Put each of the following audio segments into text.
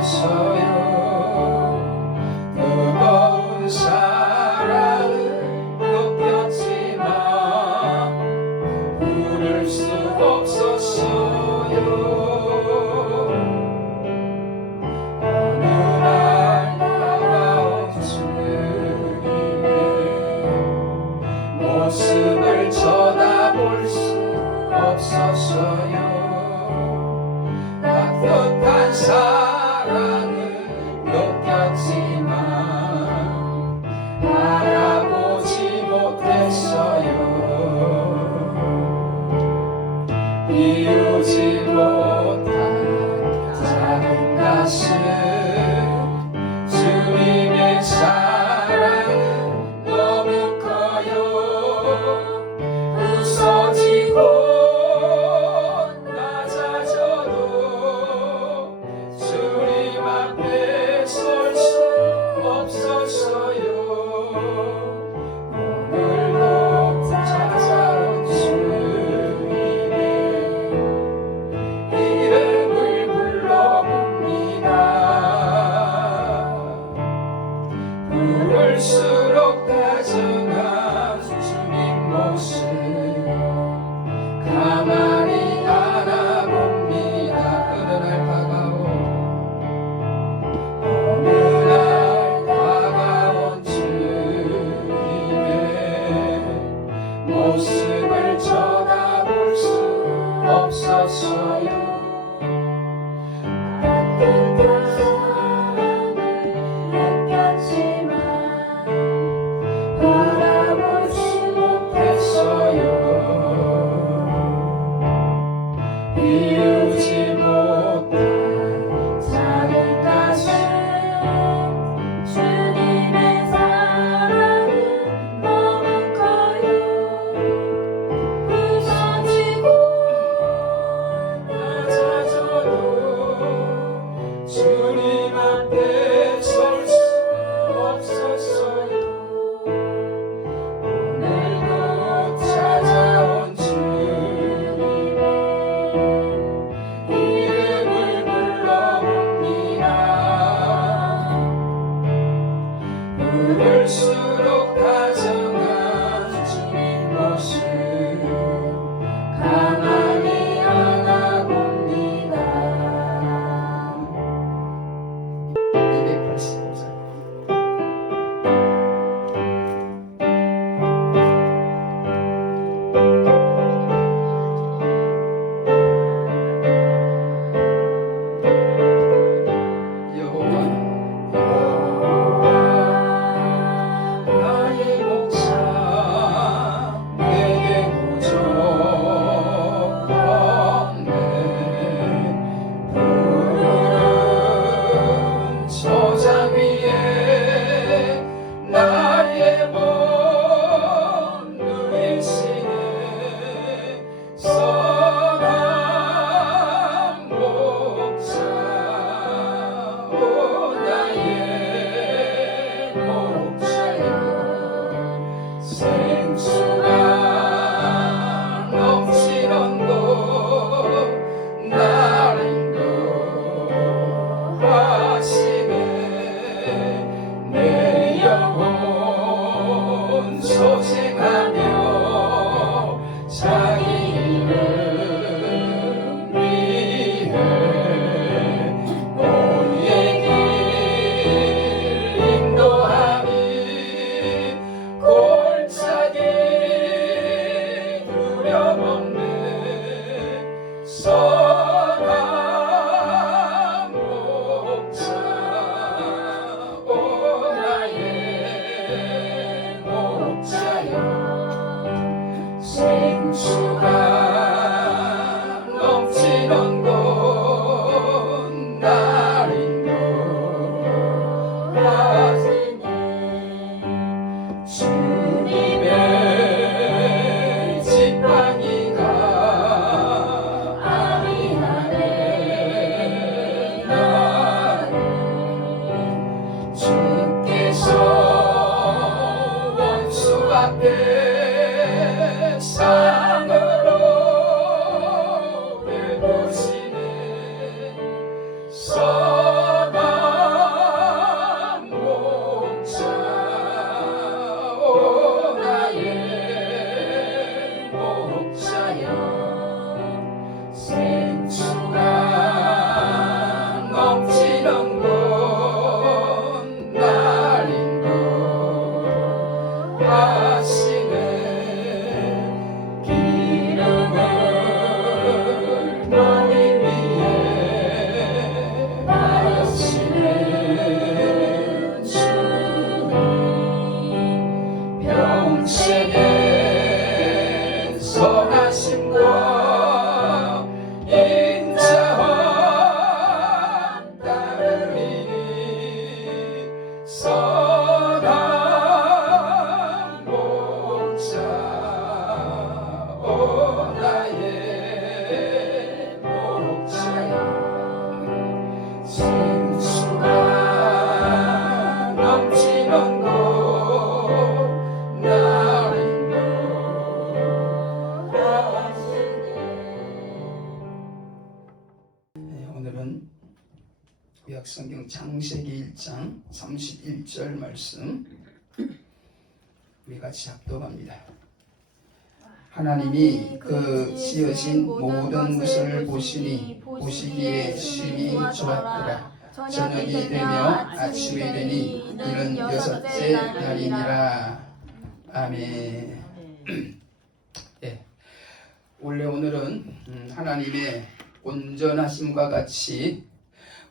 없어서요. 뜨거운 사랑을 느꼈지만 부를 수 없었어요. 어느 날 다가온 주님의 모습을 쳐다볼 수 없었어요. 따뜻한 사랑을 느꼈지만 알아보지 못했어요. 이루지 못한 작은 가슴, 주님의 사랑은 너무 커요. 부서지고 낮아져도 주님 앞에 설 수 없었어요. 오늘도 찾아온 주님의 이름을 불러봅니다. 부를수록 다정한 주님 모습 가만히 안아봅니다. 어느 날 다가온 주님의 모습을 쳐다볼 수 없었어요. 따뜻한 사랑을 느꼈지만 바라보지 못했어요. 이루지 못한 작은 가슴, 주님의 사랑은 너무 커요. 부서지고 낮아져도 주님 앞에 설 수 없었어요. 오늘도 찾아온 주님의 이름을 불러봅니다. 부를수록 다정한 주님 모습 가만히 안아봅니다. 성경 창세기 1장 31절 말씀 우리 같이 합독합니다. 하나님이 그 지으신 모든 것을 보시니 보시기에 심히 좋았더라. 저녁이 되며 아침이 되니 이는 여섯째 날이니라. 아멘. 예. 원래 오늘은 하나님의 온전하심과 같이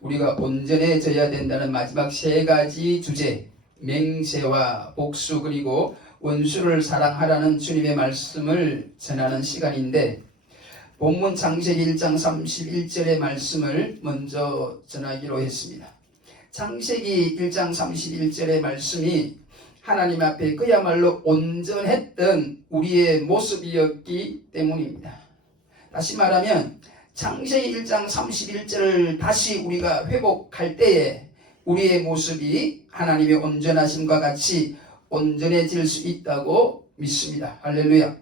우리가 온전해져야 된다는 마지막 세 가지 주제, 맹세와 복수 그리고 원수를 사랑하라는 주님의 말씀을 전하는 시간인데, 본문 창세기 1장 31절의 말씀을 먼저 전하기로 했습니다. 창세기 1장 31절의 말씀이 하나님 앞에 그야말로 온전했던 우리의 모습이었기 때문입니다. 다시 말하면 창세기 1장 31절을 다시 우리가 회복할 때에 우리의 모습이 하나님의 온전하심과 같이 온전해질 수 있다고 믿습니다. 할렐루야.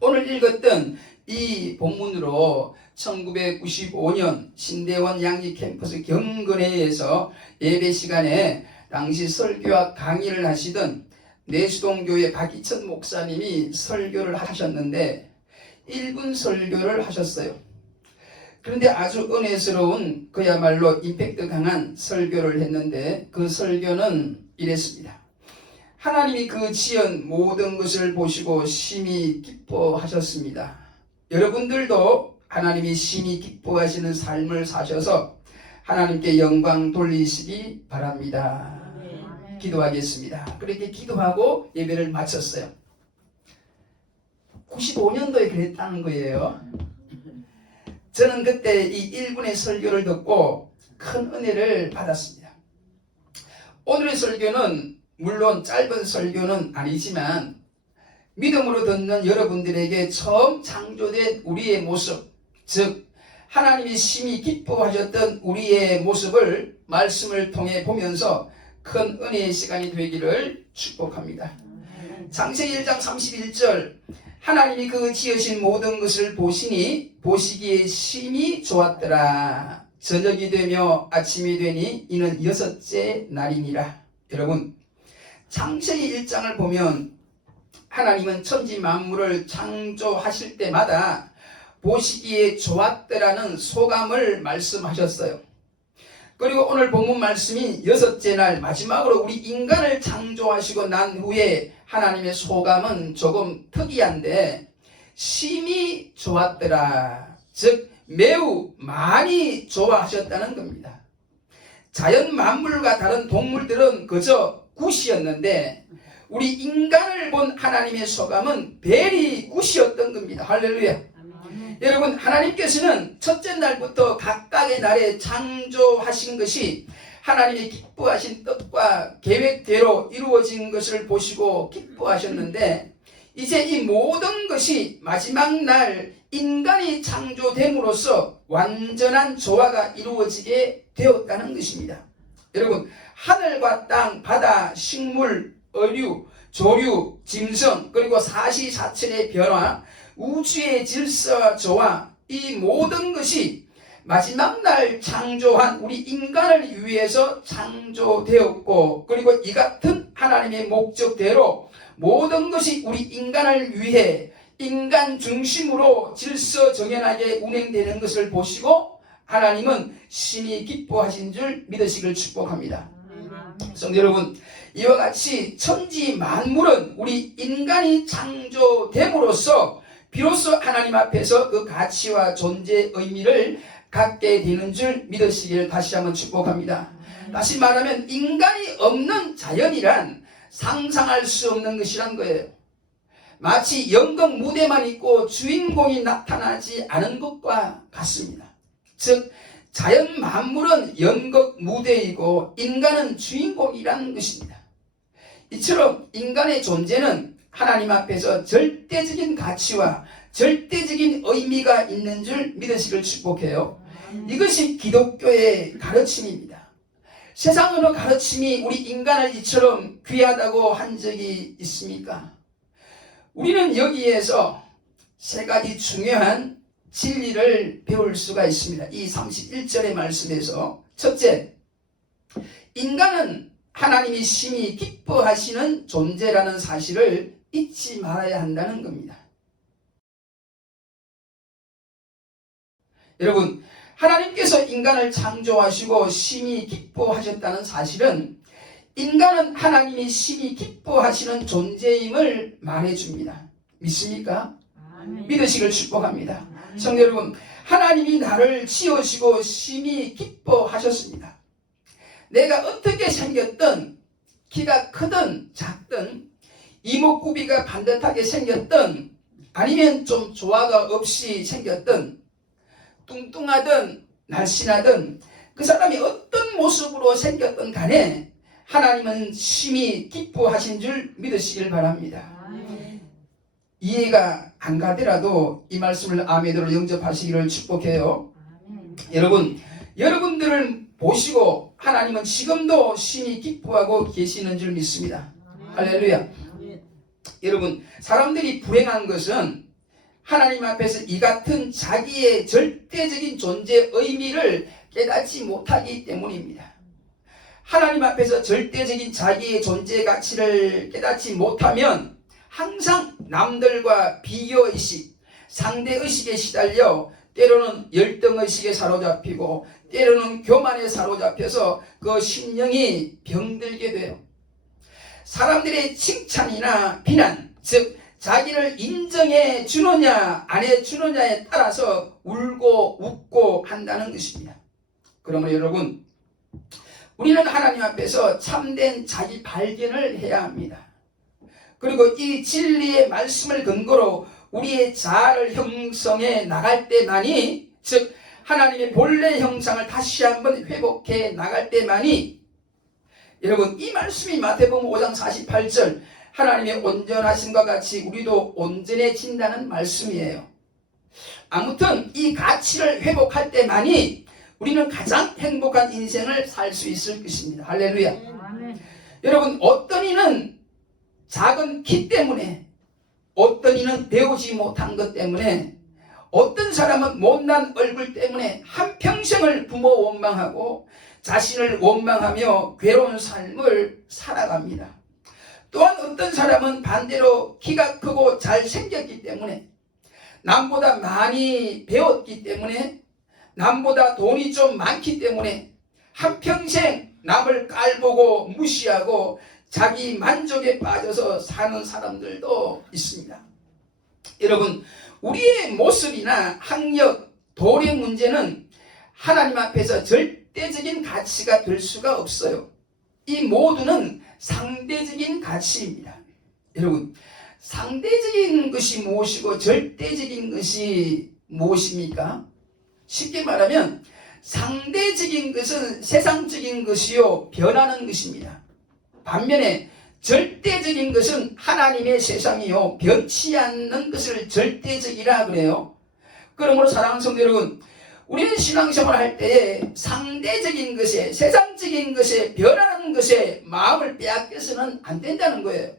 오늘 읽었던 이 본문으로 1995년 신대원 양지 캠퍼스 경건회에서 예배 시간에 당시 설교와 강의를 하시던 내수동교회 박희천 목사님이 설교를 하셨는데 1분 설교를 하셨어요. 그런데 아주 은혜스러운 그야말로 임팩트 강한 설교를 했는데 그 설교는 이랬습니다. 하나님이 그 지은 모든 것을 보시고 심히 기뻐하셨습니다. 여러분들도 하나님이 심히 기뻐하시는 삶을 사셔서 하나님께 영광 돌리시기 바랍니다. 기도하겠습니다. 그렇게 기도하고 예배를 마쳤어요. 95년도에 그랬다는 거예요. 저는 그때 이 1분의 설교를 듣고 큰 은혜를 받았습니다. 오늘의 설교는 물론 짧은 설교는 아니지만 믿음으로 듣는 여러분들에게 처음 창조된 우리의 모습, 즉 하나님이 심히 기뻐하셨던 우리의 모습을 말씀을 통해 보면서 큰 은혜의 시간이 되기를 축복합니다. 창세기 1장 31절, 하나님이 그 지으신 모든 것을 보시니 보시기에 심히 좋았더라. 저녁이 되며 아침이 되니 이는 여섯째 날이니라. 여러분, 창세기 1장을 보면 하나님은 천지 만물을 창조하실 때마다 보시기에 좋았더라는 소감을 말씀하셨어요. 그리고 오늘 본문 말씀이 여섯째 날 마지막으로 우리 인간을 창조하시고 난 후에 하나님의 소감은 조금 특이한데 심히 좋았더라. 즉 매우 많이 좋아하셨다는 겁니다. 자연 만물과 다른 동물들은 그저 굿이었는데 우리 인간을 본 하나님의 소감은 베리 굿이었던 겁니다. 할렐루야. 여러분, 하나님께서는 첫째 날부터 각각의 날에 창조하신 것이 하나님이 기뻐하신 뜻과 계획대로 이루어진 것을 보시고 기뻐하셨는데 이제 이 모든 것이 마지막 날 인간이 창조됨으로써 완전한 조화가 이루어지게 되었다는 것입니다. 여러분, 하늘과 땅, 바다, 식물, 어류, 조류, 짐승, 그리고 사시사철의 변화, 우주의 질서와 조화, 이 모든 것이 마지막 날 창조한 우리 인간을 위해서 창조되었고, 그리고 이 같은 하나님의 목적대로 모든 것이 우리 인간을 위해 인간 중심으로 질서 정연하게 운행되는 것을 보시고 하나님은 심히 기뻐하신 줄 믿으시길 축복합니다. 성도 여러분, 이와 같이 천지 만물은 우리 인간이 창조됨으로써 비로소 하나님 앞에서 그 가치와 존재 의미를 갖게 되는 줄 믿으시길 다시 한번 축복합니다. 다시 말하면 인간이 없는 자연이란 상상할 수 없는 것이란 거예요. 마치 연극 무대만 있고 주인공이 나타나지 않은 것과 같습니다. 즉 자연 만물은 연극 무대이고 인간은 주인공이라는 것입니다. 이처럼 인간의 존재는 하나님 앞에서 절대적인 가치와 절대적인 의미가 있는 줄 믿으시길 축복해요. 이것이 기독교의 가르침입니다. 세상으로 가르침이 우리 인간을 이처럼 귀하다고 한 적이 있습니까? 우리는 여기에서 세 가지 중요한 진리를 배울 수가 있습니다. 이 31절의 말씀에서 첫째, 인간은 하나님이 심히 기뻐하시는 존재라는 사실을 잊지 말아야 한다는 겁니다. 여러분, 하나님께서 인간을 창조하시고 심히 기뻐하셨다는 사실은 인간은 하나님이 심히 기뻐하시는 존재임을 말해줍니다. 믿습니까? 믿으시길 축복합니다. 성도 여러분, 하나님이 나를 지으시고 심히 기뻐하셨습니다. 내가 어떻게 생겼든, 키가 크든 작든, 이목구비가 반듯하게 생겼든, 아니면 좀 조화가 없이 생겼든, 뚱뚱하든 날씬하든 그 사람이 어떤 모습으로 생겼든 간에 하나님은 심히 기뻐하신 줄 믿으시길 바랍니다. 이해가 안 가더라도 이 말씀을 아멘으로 영접하시기를 축복해요. 여러분, 여러분들을 보시고 하나님은 지금도 심히 기뻐하고 계시는 줄 믿습니다. 할렐루야. 여러분, 사람들이 불행한 것은 하나님 앞에서 이 같은 자기의 절대적인 존재 의미를 깨닫지 못하기 때문입니다. 하나님 앞에서 절대적인 자기의 존재 가치를 깨닫지 못하면 항상 남들과 비교의식, 상대의식에 시달려 때로는 열등의식에 사로잡히고 때로는 교만에 사로잡혀서 그 심령이 병들게 돼요. 사람들의 칭찬이나 비난, 즉 자기를 인정해 주느냐 안 해 주느냐에 따라서 울고 웃고 한다는 것입니다. 그러므로 여러분, 우리는 하나님 앞에서 참된 자기 발견을 해야 합니다. 그리고 이 진리의 말씀을 근거로 우리의 자아를 형성해 나갈 때만이, 즉 하나님의 본래 형상을 다시 한번 회복해 나갈 때만이, 여러분, 이 말씀이 마태복음 5장 48절 하나님의 온전하심과 같이 우리도 온전해진다는 말씀이에요. 아무튼 이 가치를 회복할 때만이 우리는 가장 행복한 인생을 살 수 있을 것입니다. 할렐루야. 아멘. 여러분, 어떤 이는 작은 키 때문에, 어떤 이는 배우지 못한 것 때문에, 어떤 사람은 못난 얼굴 때문에 한평생을 부모 원망하고 자신을 원망하며 괴로운 삶을 살아갑니다. 또한 어떤 사람은 반대로 키가 크고 잘생겼기 때문에, 남보다 많이 배웠기 때문에, 남보다 돈이 좀 많기 때문에 한평생 남을 깔보고 무시하고 자기 만족에 빠져서 사는 사람들도 있습니다. 여러분, 우리의 모습이나 학력, 돈의 문제는 하나님 앞에서 절대적인 가치가 될 수가 없어요. 이 모두는 상대적인 가치입니다. 여러분, 상대적인 것이 무엇이고 절대적인 것이 무엇입니까? 쉽게 말하면 상대적인 것은 세상적인 것이요 변하는 것입니다. 반면에 절대적인 것은 하나님의 세상이요 변치 않는 것을 절대적이라 그래요. 그러므로 사랑하는 성도 여러분, 우리는 신앙생활을 할 때에 상대적인 것에, 세상적인 것에, 변하는 것에 마음을 빼앗겨서는 안 된다는 거예요.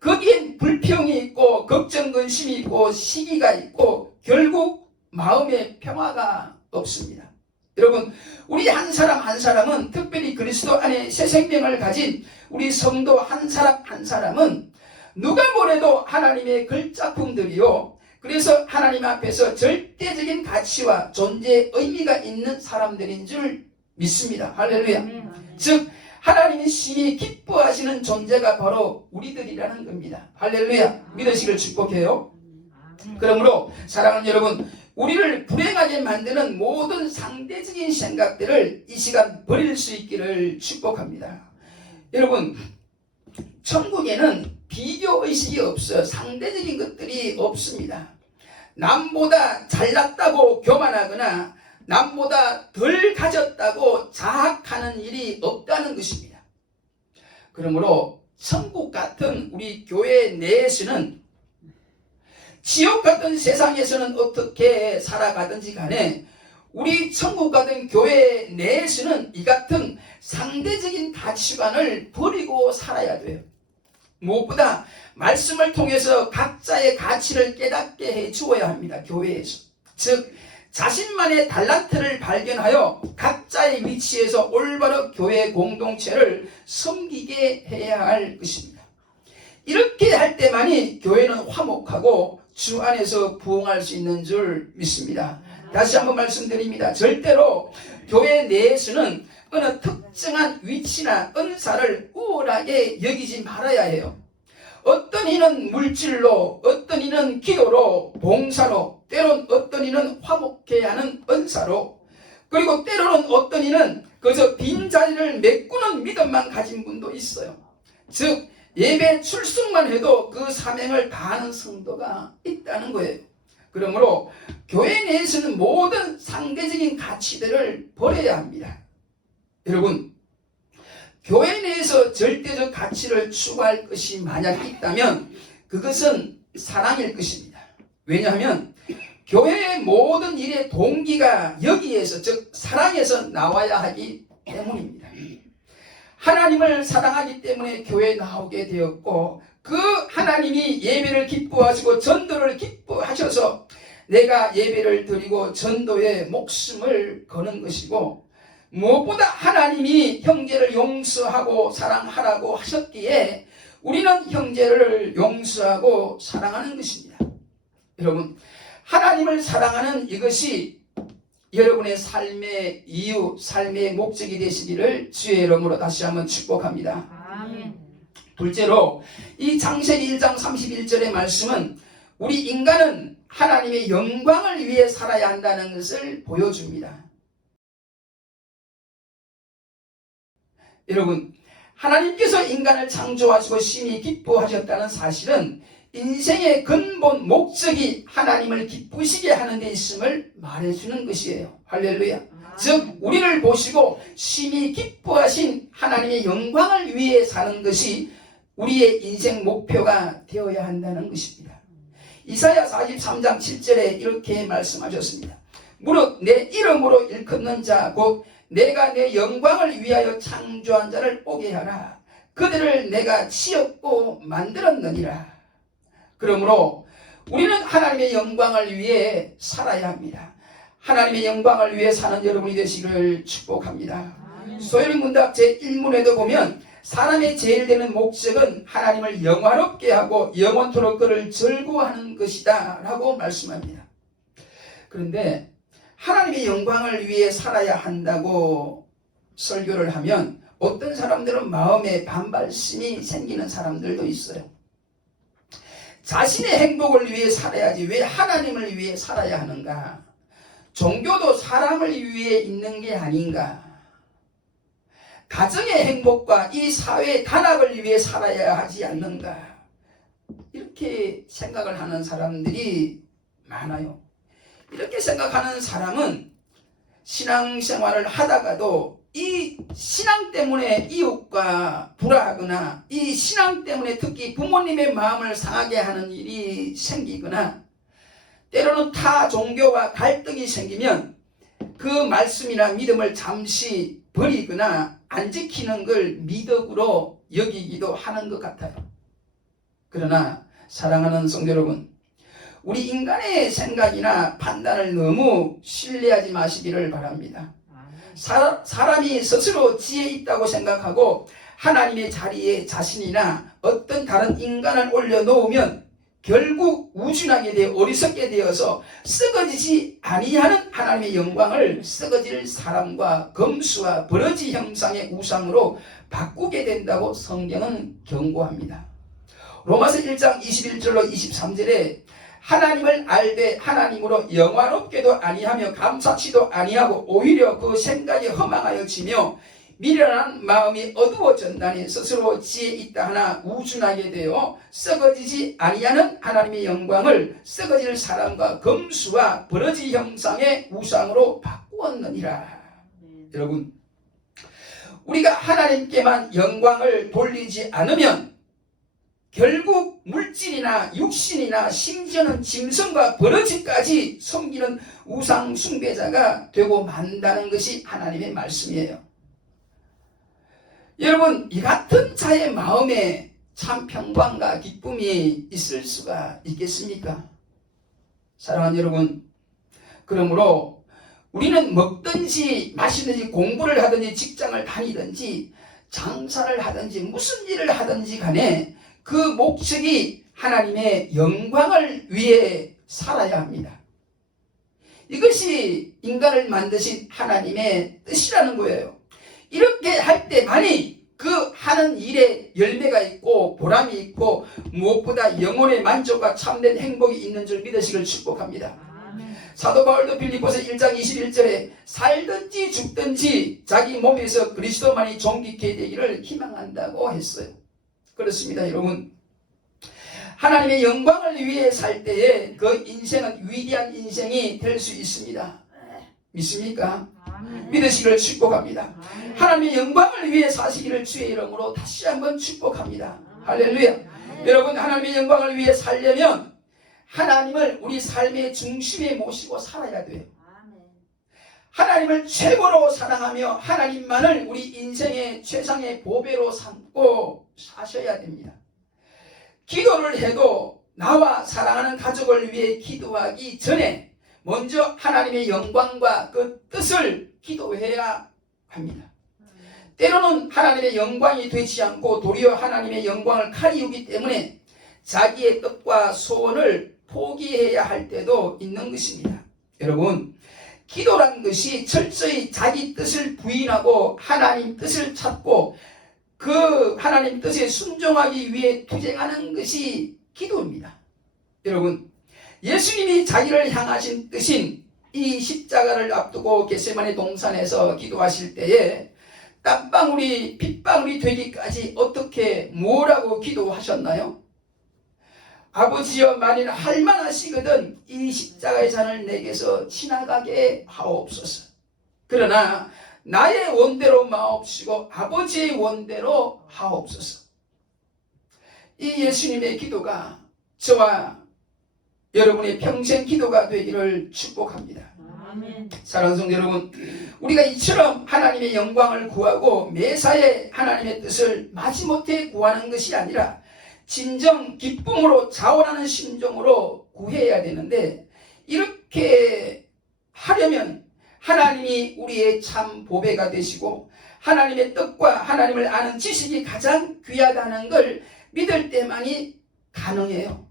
거기엔 불평이 있고 걱정, 근심이 있고 시기가 있고 결국 마음에 평화가 없습니다. 여러분, 우리 한 사람 한 사람은, 특별히 그리스도 안에 새 생명을 가진 우리 성도 한 사람 한 사람은 누가 뭐래도 하나님의 글작품들이요, 그래서 하나님 앞에서 절대적인 가치와 존재 의미가 있는 사람들인 줄 믿습니다. 할렐루야. 즉 하나님이 심히 기뻐하시는 존재가 바로 우리들이라는 겁니다. 할렐루야. 믿으시길 축복해요. 그러므로 사랑하는 여러분, 우리를 불행하게 만드는 모든 상대적인 생각들을 이 시간 버릴 수 있기를 축복합니다. 여러분, 천국에는 비교의식이 없어요. 상대적인 것들이 없습니다. 남보다 잘났다고 교만하거나 남보다 덜 가졌다고 자학하는 일이 없다는 것입니다. 그러므로 천국 같은 우리 교회 내에서는, 지옥 같은 세상에서는 어떻게 살아가든지 간에 우리 천국 같은 교회 내에서는 이 같은 상대적인 가치관을 버리고 살아야 돼요. 무엇보다 말씀을 통해서 각자의 가치를 깨닫게 해 주어야 합니다. 교회에서. 즉 자신만의 달란트를 발견하여 각자의 위치에서 올바로 교회 공동체를 섬기게 해야 할 것입니다. 이렇게 할 때만이 교회는 화목하고 주 안에서 부흥할 수 있는 줄 믿습니다. 다시 한번 말씀드립니다. 절대로 교회 내에서는 어느 특정한 위치나 은사를 우월하게 여기지 말아야 해요. 어떤 이는 물질로, 어떤 이는 기도로, 봉사로, 때론 어떤 이는 화목해 하는 은사로, 그리고 때로는 어떤 이는 그저 빈자리를 메꾸는 믿음만 가진 분도 있어요. 즉 예배 출석만 해도 그 사명을 다하는 성도가 있다는 거예요. 그러므로 교회 내에서는 모든 상대적인 가치들을 버려야 합니다. 여러분, 교회 내에서 절대적 가치를 추구할 것이 만약 있다면 그것은 사랑일 것입니다. 왜냐하면 교회의 모든 일의 동기가 여기에서, 즉 사랑에서 나와야 하기 때문입니다. 하나님을 사랑하기 때문에 교회에 나오게 되었고, 그 하나님이 예배를 기뻐하시고 전도를 기뻐하셔서 내가 예배를 드리고 전도에 목숨을 거는 것이고, 무엇보다 하나님이 형제를 용서하고 사랑하라고 하셨기에 우리는 형제를 용서하고 사랑하는 것입니다. 여러분, 하나님을 사랑하는 이것이 여러분의 삶의 이유, 삶의 목적이 되시기를 주의 이름으로 다시 한번 축복합니다. 아멘. 둘째로 이 창세기 1장 31절의 말씀은 우리 인간은 하나님의 영광을 위해 살아야 한다는 것을 보여줍니다. 여러분, 하나님께서 인간을 창조하시고 심히 기뻐하셨다는 사실은 인생의 근본 목적이 하나님을 기쁘시게 하는 데 있음을 말해주는 것이에요. 할렐루야. 즉 우리를 보시고 심히 기뻐하신 하나님의 영광을 위해 사는 것이 우리의 인생 목표가 되어야 한다는 것입니다. 이사야 43장 7절에 이렇게 말씀하셨습니다. 무릇 내 이름으로 일컫는 자 곧 내가 내 영광을 위하여 창조한 자를 오게 하라. 그들을 내가 지었고 만들었느니라. 그러므로 우리는 하나님의 영광을 위해 살아야 합니다. 하나님의 영광을 위해 사는 여러분이 되시기를 축복합니다. 소요리 문답 제1문에도 보면 사람의 제일 되는 목적은 하나님을 영화롭게 하고 영원토록 그를 즐거워하는 것이다 라고 말씀합니다. 그런데 하나님의 영광을 위해 살아야 한다고 설교를 하면 어떤 사람들은 마음에 반발심이 생기는 사람들도 있어요. 자신의 행복을 위해 살아야지 왜 하나님을 위해 살아야 하는가? 종교도 사람을 위해 있는 게 아닌가? 가정의 행복과 이 사회의 단합을 위해 살아야 하지 않는가? 이렇게 생각을 하는 사람들이 많아요. 이렇게 생각하는 사람은 신앙생활을 하다가도 이 신앙 때문에 이웃과 불화하거나 이 신앙 때문에 특히 부모님의 마음을 상하게 하는 일이 생기거나 때로는 타 종교와 갈등이 생기면 그 말씀이나 믿음을 잠시 버리거나 안 지키는 걸 미덕으로 여기기도 하는 것 같아요. 그러나 사랑하는 성도 여러분, 우리 인간의 생각이나 판단을 너무 신뢰하지 마시기를 바랍니다. 사람이 스스로 지혜 있다고 생각하고 하나님의 자리에 자신이나 어떤 다른 인간을 올려놓으면 결국 우준하게 되어 어리석게 되어서 썩어지지 아니하는 하나님의 영광을 썩어질 사람과 검수와 버러지 형상의 우상으로 바꾸게 된다고 성경은 경고합니다. 로마서 1장 21절로 23절에 하나님을 알되 하나님으로 영화롭게도 아니하며 감사치도 아니하고 오히려 그 생각이 허망하여지며 미련한 마음이 어두워졌나니 스스로 지혜 있다 하나 우준하게 되어 썩어지지 아니하는 하나님의 영광을 썩어질 사람과 검수와 버러지 형상의 우상으로 바꾸었느니라. 여러분, 우리가 하나님께만 영광을 돌리지 않으면 결국 물질이나 육신이나 심지어는 짐승과 버러지까지 섬기는 우상 숭배자가 되고 만다는 것이 하나님의 말씀이에요. 여러분, 이 같은 자의 마음에 참 평강과 기쁨이 있을 수가 있겠습니까? 사랑하는 여러분, 그러므로 우리는 먹든지 마시든지 공부를 하든지 직장을 다니든지 장사를 하든지 무슨 일을 하든지 간에 그 목적이 하나님의 영광을 위해 살아야 합니다. 이것이 인간을 만드신 하나님의 뜻이라는 거예요. 이렇게 할 때만이 그 하는 일에 열매가 있고 보람이 있고 무엇보다 영혼의 만족과 참된 행복이 있는 줄 믿으시길 축복합니다. 사도 바울도 빌립보서 1장 21절에 살든지 죽든지 자기 몸에서 그리스도만이 존귀케 되기를 희망한다고 했어요. 그렇습니다, 여러분. 하나님의 영광을 위해 살 때에 그 인생은 위대한 인생이 될 수 있습니다. 믿습니까? 믿으시기를 축복합니다. 하나님의 영광을 위해 사시기를 주의 이름으로 다시 한번 축복합니다. 할렐루야. 여러분, 하나님의 영광을 위해 살려면 하나님을 우리 삶의 중심에 모시고 살아야 돼요. 하나님을 최고로 사랑하며 하나님만을 우리 인생의 최상의 보배로 삼고 사셔야 됩니다. 기도를 해도 나와 사랑하는 가족을 위해 기도하기 전에 먼저 하나님의 영광과 그 뜻을 기도해야 합니다. 때로는 하나님의 영광이 되지 않고 도리어 하나님의 영광을 가리우기 때문에 자기의 뜻과 소원을 포기해야 할 때도 있는 것입니다. 여러분, 기도란 것이 철저히 자기 뜻을 부인하고 하나님 뜻을 찾고 그 하나님 뜻에 순종하기 위해 투쟁하는 것이 기도입니다. 여러분, 예수님이 자기를 향하신 뜻인 이 십자가를 앞두고 겟세마네 동산에서 기도하실 때에 땀방울이 핏방울이 되기까지 어떻게 뭐라고 기도하셨나요? 아버지여, 만일 할만하시거든 이 십자가의 잔을 내게서 지나가게 하옵소서. 그러나 나의 원대로 마옵시고 아버지의 원대로 하옵소서. 이 예수님의 기도가 저와 여러분의 평생 기도가 되기를 축복합니다. 아멘. 사랑하는 성도 여러분, 우리가 이처럼 하나님의 영광을 구하고 매사에 하나님의 뜻을 마지못해 구하는 것이 아니라 진정 기쁨으로 자원하는 심정으로 구해야 되는데, 이렇게 하려면 하나님이 우리의 참 보배가 되시고 하나님의 뜻과 하나님을 아는 지식이 가장 귀하다는 걸 믿을 때만이 가능해요.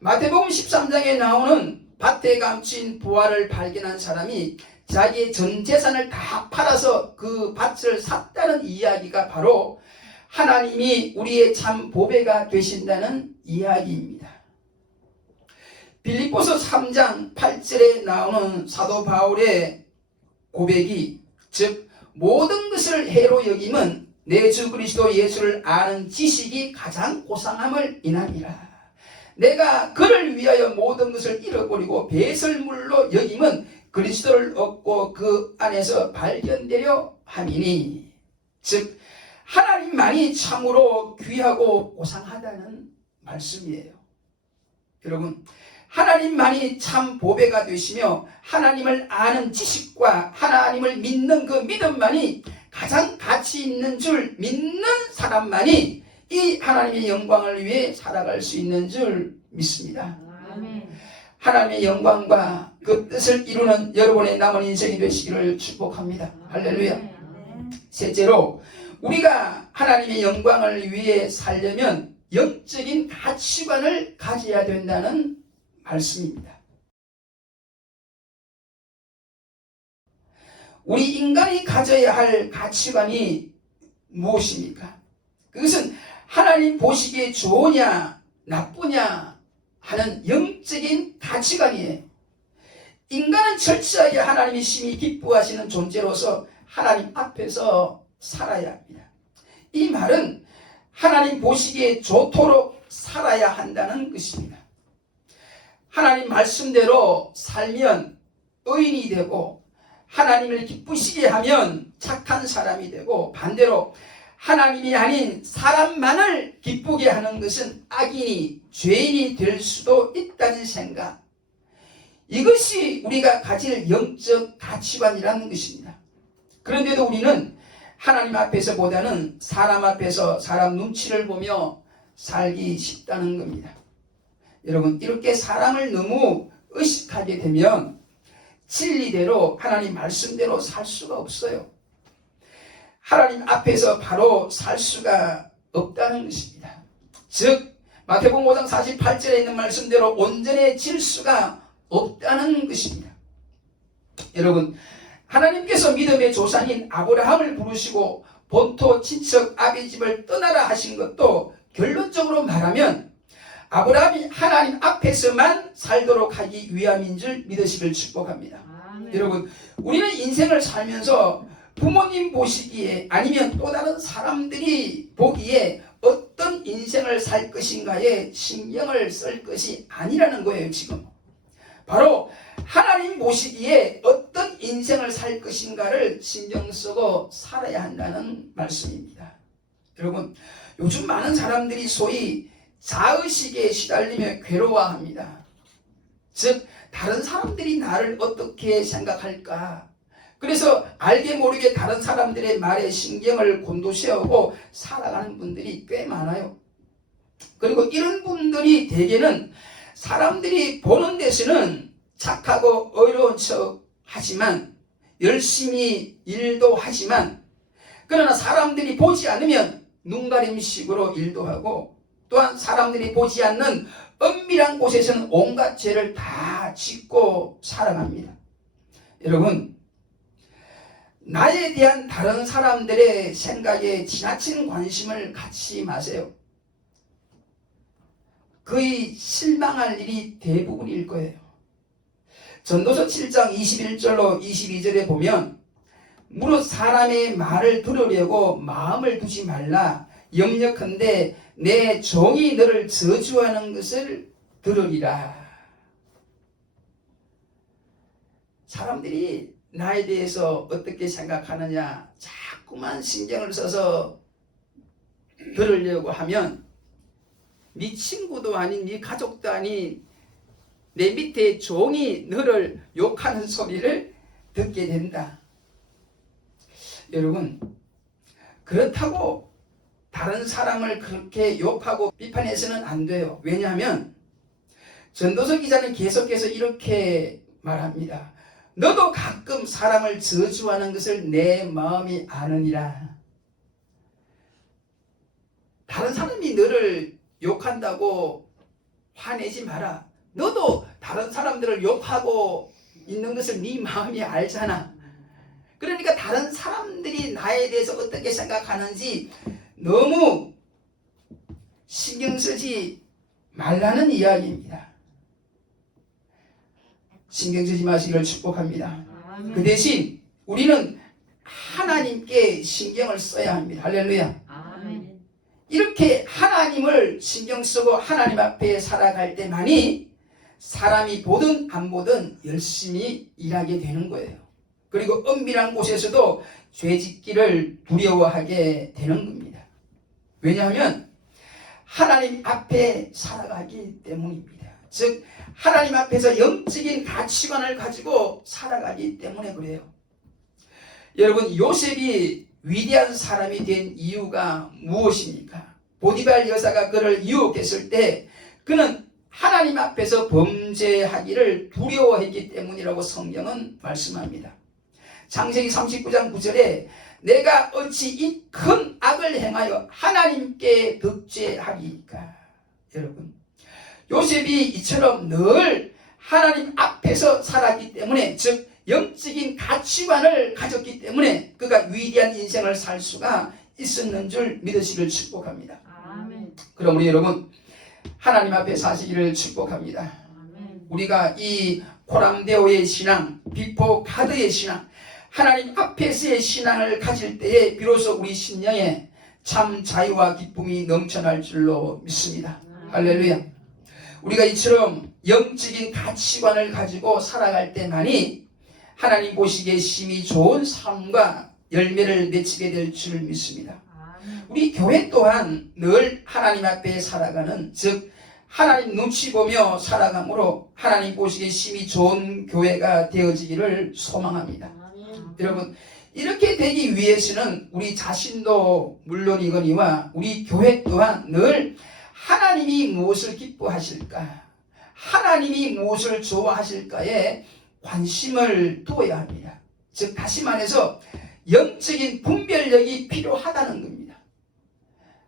마태복음 13장에 나오는 밭에 감춘 보화를 발견한 사람이 자기의 전 재산을 다 팔아서 그 밭을 샀다는 이야기가 바로 하나님이 우리의 참 보배가 되신다는 이야기입니다. 빌립보서 3장 8절에 나오는 사도 바울의 고백이, 즉 모든 것을 해로 여김은 내 주 그리스도 예수를 아는 지식이 가장 고상함을 인함이라. 내가 그를 위하여 모든 것을 잃어버리고 배설물로 여김은 그리스도를 얻고 그 안에서 발견되려 함이니. 즉 하나님만이 참으로 귀하고 고상하다는 말씀이에요. 여러분, 하나님만이 참 보배가 되시며 하나님을 아는 지식과 하나님을 믿는 그 믿음만이 가장 가치 있는 줄 믿는 사람만이 이 하나님의 영광을 위해 살아갈 수 있는 줄 믿습니다. 아멘. 하나님의 영광과 그 뜻을 이루는 여러분의 남은 인생이 되시기를 축복합니다. 할렐루야. 셋째로, 우리가 하나님의 영광을 위해 살려면 영적인 가치관을 가져야 된다는 말씀입니다. 우리 인간이 가져야 할 가치관이 무엇입니까? 그것은 하나님 보시기에 좋으냐 나쁘냐 하는 영적인 가치관이에요. 인간은 철저하게 하나님이 심히 기뻐하시는 존재로서 하나님 앞에서 살아야 합니다. 이 말은 하나님 보시기에 좋도록 살아야 한다는 것입니다. 하나님 말씀대로 살면 의인이 되고, 하나님을 기쁘시게 하면 착한 사람이 되고, 반대로 하나님이 아닌 사람만을 기쁘게 하는 것은 악인이 죄인이 될 수도 있다는 생각, 이것이 우리가 가질 영적 가치관이라는 것입니다. 그런데도 우리는 하나님 앞에서보다는 사람 앞에서 사람 눈치를 보며 살기 쉽다는 겁니다. 여러분, 이렇게 사람을 너무 의식하게 되면 진리대로 하나님 말씀대로 살 수가 없어요. 하나님 앞에서 바로 살 수가 없다는 것입니다. 즉 마태복음 5장 48절에 있는 말씀대로 온전해질 수가 없다는 것입니다. 여러분, 하나님께서 믿음의 조상인 아브라함을 부르시고 본토 친척 아비 집을 떠나라 하신 것도 결론적으로 말하면 아브라함이 하나님 앞에서만 살도록 하기 위함인 줄 믿으시길 축복합니다. 여러분, 우리는 인생을 살면서 부모님 보시기에 아니면 또 다른 사람들이 보기에 어떤 인생을 살 것인가에 신경을 쓸 것이 아니라는 거예요. 지금 바로 하나님 보시기에 어떤 인생을 살 것인가를 신경 쓰고 살아야 한다는 말씀입니다. 여러분, 요즘 많은 사람들이 소위 자의식에 시달리며 괴로워합니다. 즉 다른 사람들이 나를 어떻게 생각할까, 그래서 알게 모르게 다른 사람들의 말에 신경을 곤두세우고 살아가는 분들이 꽤 많아요. 그리고 이런 분들이 대개는 사람들이 보는 데서는 착하고 의로운 척 하지만 열심히 일도 하지만, 그러나 사람들이 보지 않으면 눈가림식으로 일도 하고, 또한 사람들이 보지 않는 은밀한 곳에서는 온갖 죄를 다 짓고 살아갑니다. 여러분, 나에 대한 다른 사람들의 생각에 지나친 관심을 갖지 마세요. 거의 실망할 일이 대부분일 거예요. 전도서 7장 21절로 22절에 보면 무릇 사람의 말을 들으려고 마음을 두지 말라. 염려컨대 내 종이 너를 저주하는 것을 들으리라. 사람들이 나에 대해서 어떻게 생각하느냐 자꾸만 신경을 써서 들으려고 하면 네 친구도 아닌 네 가족도 아닌 내 밑에 종이 너를 욕하는 소리를 듣게 된다. 여러분, 그렇다고 다른 사람을 그렇게 욕하고 비판해서는 안 돼요. 왜냐하면 전도서 기자는 계속해서 이렇게 말합니다. 너도 가끔 사람을 저주하는 것을 내 마음이 아느니라. 다른 사람이 너를 욕한다고 화내지 마라. 너도 다른 사람들을 욕하고 있는 것을 네 마음이 알잖아. 그러니까 다른 사람들이 나에 대해서 어떻게 생각하는지 너무 신경 쓰지 말라는 이야기입니다. 신경 쓰지 마시기를 축복합니다. 그 대신 우리는 하나님께 신경을 써야 합니다. 할렐루야. 이렇게 하나님을 신경 쓰고 하나님 앞에 살아갈 때만이 사람이 보든 안 보든 열심히 일하게 되는 거예요. 그리고 은밀한 곳에서도 죄짓기를 두려워하게 되는 겁니다. 왜냐하면 하나님 앞에 살아가기 때문입니다. 즉 하나님 앞에서 영적인 가치관을 가지고 살아가기 때문에 그래요. 여러분, 요셉이 위대한 사람이 된 이유가 무엇입니까? 보디발 여사가 그를 유혹했을 때 그는 하나님 앞에서 범죄하기를 두려워했기 때문이라고 성경은 말씀합니다. 창세기 39장 9절에 내가 어찌 이 큰 악을 행하여 하나님께 득죄하리까. 여러분, 요셉이 이처럼 늘 하나님 앞에서 살았기 때문에, 즉 영적인 가치관을 가졌기 때문에 그가 위대한 인생을 살 수가 있었는 줄 믿으시길 축복합니다. 아멘. 그럼 우리 여러분 하나님 앞에 사시기를 축복합니다. 아멘. 우리가 이 코람데오의 신앙, 비포 가드의 신앙, 하나님 앞에서의 신앙을 가질 때에 비로소 우리 심령에 참 자유와 기쁨이 넘쳐날 줄로 믿습니다. 할렐루야. 우리가 이처럼 영적인 가치관을 가지고 살아갈 때만이 하나님 보시기에 심히 좋은 삶과 열매를 맺히게 될 줄 믿습니다. 우리 교회 또한 늘 하나님 앞에 살아가는, 즉 하나님 눈치 보며 살아감으로 하나님 보시기에 심히 좋은 교회가 되어지기를 소망합니다. 여러분, 이렇게 되기 위해서는 우리 자신도 물론이거니와 우리 교회 또한 늘 하나님이 무엇을 기뻐하실까, 하나님이 무엇을 좋아하실까에 관심을 두어야 합니다. 즉 다시 말해서 영적인 분별력이 필요하다는 겁니다.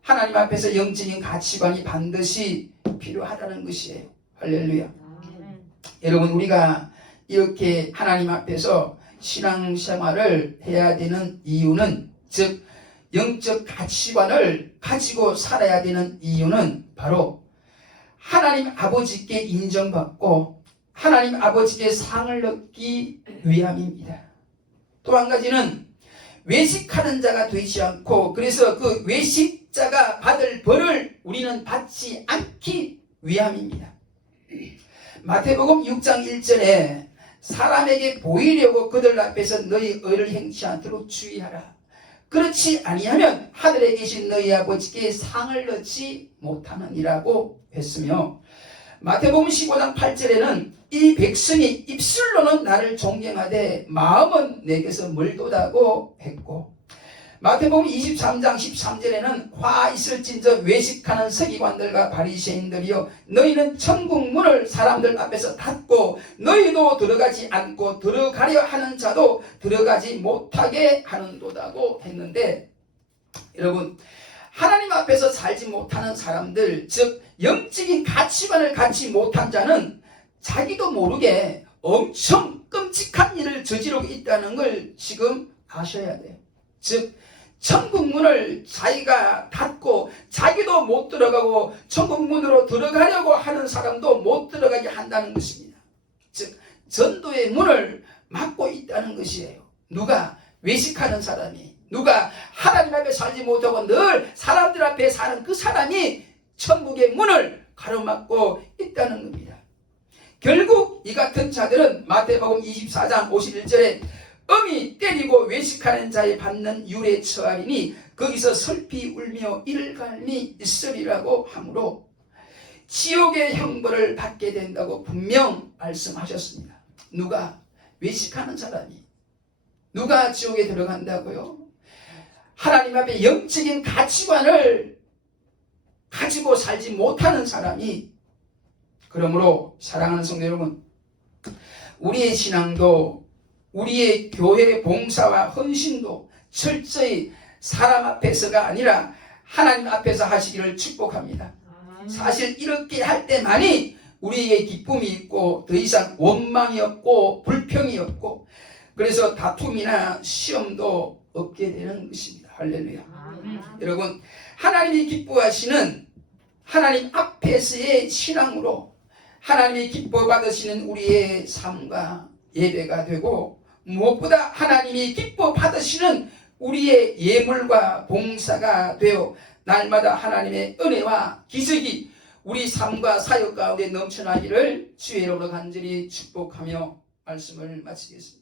하나님 앞에서 영적인 가치관이 반드시 필요하다는 것이에요. 할렐루야. 여러분, 우리가 이렇게 하나님 앞에서 신앙생활을 해야 되는 이유는, 즉 영적 가치관을 가지고 살아야 되는 이유는 바로 하나님 아버지께 인정받고 하나님 아버지께 상을 얻기 위함입니다. 또 한 가지는 외식하는 자가 되지 않고, 그래서 그 외식자가 받을 벌을 우리는 받지 않기 위함입니다. 마태복음 6장 1절에 사람에게 보이려고 그들 앞에서 너희 의를 행치 않도록 주의하라. 그렇지 아니하면 하늘에 계신 너희 아버지께 상을 얻지 못하느니라고 했으며, 마태복음 15장 8절에는 이 백성이 입술로는 나를 존경하되 마음은 내게서 멀도다고 했고, 마태복음 23장 13절에는 화 있을진저 외식하는 서기관들과 바리새인들이여 너희는 천국 문을 사람들 앞에서 닫고 너희도 들어가지 않고 들어가려 하는 자도 들어가지 못하게 하는도다고 했는데, 여러분, 하나님 앞에서 살지 못하는 사람들, 즉 영적인 가치관을 갖지 못한 자는 자기도 모르게 엄청 끔찍한 일을 저지르고 있다는 걸 지금 아셔야 돼요. 즉 천국 문을 자기가 닫고 자기도 못 들어가고 천국 문으로 들어가려고 하는 사람도 못 들어가게 한다는 것입니다. 즉 전도의 문을 막고 있다는 것이에요. 누가? 외식하는 사람이, 누가 하나님 앞에 살지 못하고 늘 사람들 앞에 사는 그 사람이 천국의 문을 가로막고 있다는 겁니다. 결국 이 같은 자들은 마태복음 24장 51절에 엄히 때리고 외식하는 자에 받는 율에 처하리니 거기서 슬피 울며 이를 갈미 있으리라고 하므로 지옥의 형벌을 받게 된다고 분명 말씀하셨습니다. 누가? 외식하는 사람이. 누가 지옥에 들어간다고요? 하나님 앞에 영적인 가치관을 가지고 살지 못하는 사람이. 그러므로 사랑하는 성도 여러분, 우리의 신앙도 우리의 교회 봉사와 헌신도 철저히 사람 앞에서가 아니라 하나님 앞에서 하시기를 축복합니다. 사실 이렇게 할 때만이 우리의 기쁨이 있고 더 이상 원망이 없고 불평이 없고, 그래서 다툼이나 시험도 없게 되는 것입니다. 할렐루야. 여러분, 하나님이 기뻐하시는 하나님 앞에서의 신앙으로 하나님이 기뻐 받으시는 우리의 삶과 예배가 되고, 무엇보다 하나님이 기뻐 받으시는 우리의 예물과 봉사가 되어 날마다 하나님의 은혜와 기적이 우리 삶과 사역 가운데 넘쳐나기를 주의 이름으로 간절히 축복하며 말씀을 마치겠습니다.